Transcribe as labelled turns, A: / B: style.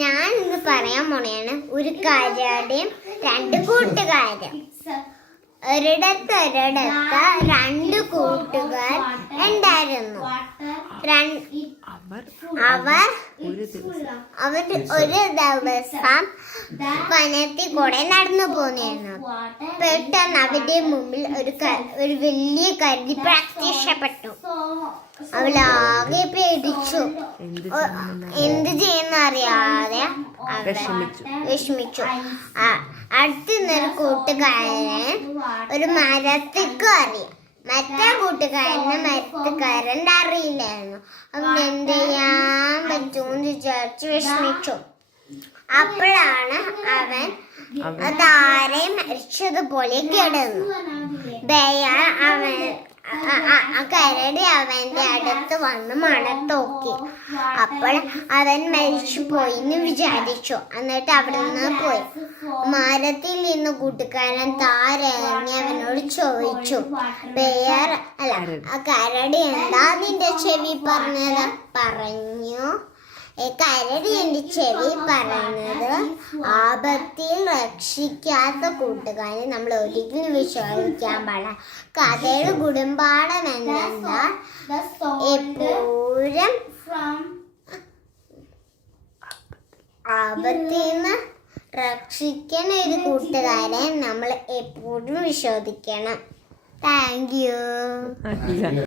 A: ഞാൻ ഇന്ന് പറയാൻ പോണയാണ് ഒരു കാര്യം രണ്ട് കൂട്ടുകാരും. ഒരിടത്ത് ഒരിടത്ത് രണ്ട് കൂട്ടുകാർ ഉണ്ടായിരുന്നു.
B: അവർ
A: അവർ
B: ഒരു ദിവസം
A: വനത്തിൽ കൂടെ നടന്നു പോന്നിരുന്നു പെട്ടെന്ന് അവരുടെ മുമ്പിൽ ഒരു ഒരു വലിയ കരുതി പ്രത്യക്ഷപ്പെട്ടു അവളാകെ
B: എന്ത്
A: ചെയ്യുന്ന അറിയാതെ
B: വിഷമിച്ചു.
A: അടുത്ത് നിന്നൊരു കൂട്ടുകാരൻ ഒരു മരത്തിൽ അറിയാം. മറ്റേ കൂട്ടുകാരന് മരത്തുകാരൻ അറിയില്ലായിരുന്നു. അവൻ എന്ത് ചെയ്യാൻ പറ്റുമെന്ന് വിചാരിച്ച് വിഷമിച്ചു. അപ്പോഴാണ് അവൻ താരെ മരിച്ചതുപോലെ കിടന്നു. ദയ അവൻ കരടി അവന്റെ അടുത്ത് വന്ന് മണത്തോക്കി. അപ്പോൾ അവൻ മരിച്ചു പോയി എന്ന് വിചാരിച്ചു. എന്നിട്ട് അവിടെ നിന്ന് പോയി. മരത്തിൽ നിന്ന് കൂട്ടുകാരൻ താരങ്ങി അവനോട് ചോദിച്ചു വേറെ അല്ല കരടി എന്താ നിന്റെ ചെവി പറഞ്ഞത്? പറഞ്ഞു കരടി എന്റെ ചെവി പറയുന്നത് ആപത്തിൽ രക്ഷിക്കാത്ത കൂട്ടുകാരെ നമ്മൾ ഒരിക്കലും വിശ്വസിക്കാൻ പാടില്ല. കഥയുടെ കുടുംബാടം എന്തെന്നാൽ എപ്പോഴും ആപത്തിൽ നിന്ന് രക്ഷിക്കണ ഒരു കൂട്ടുകാരെ നമ്മൾ എപ്പോഴും വിശ്വസിക്കണം. Thank you.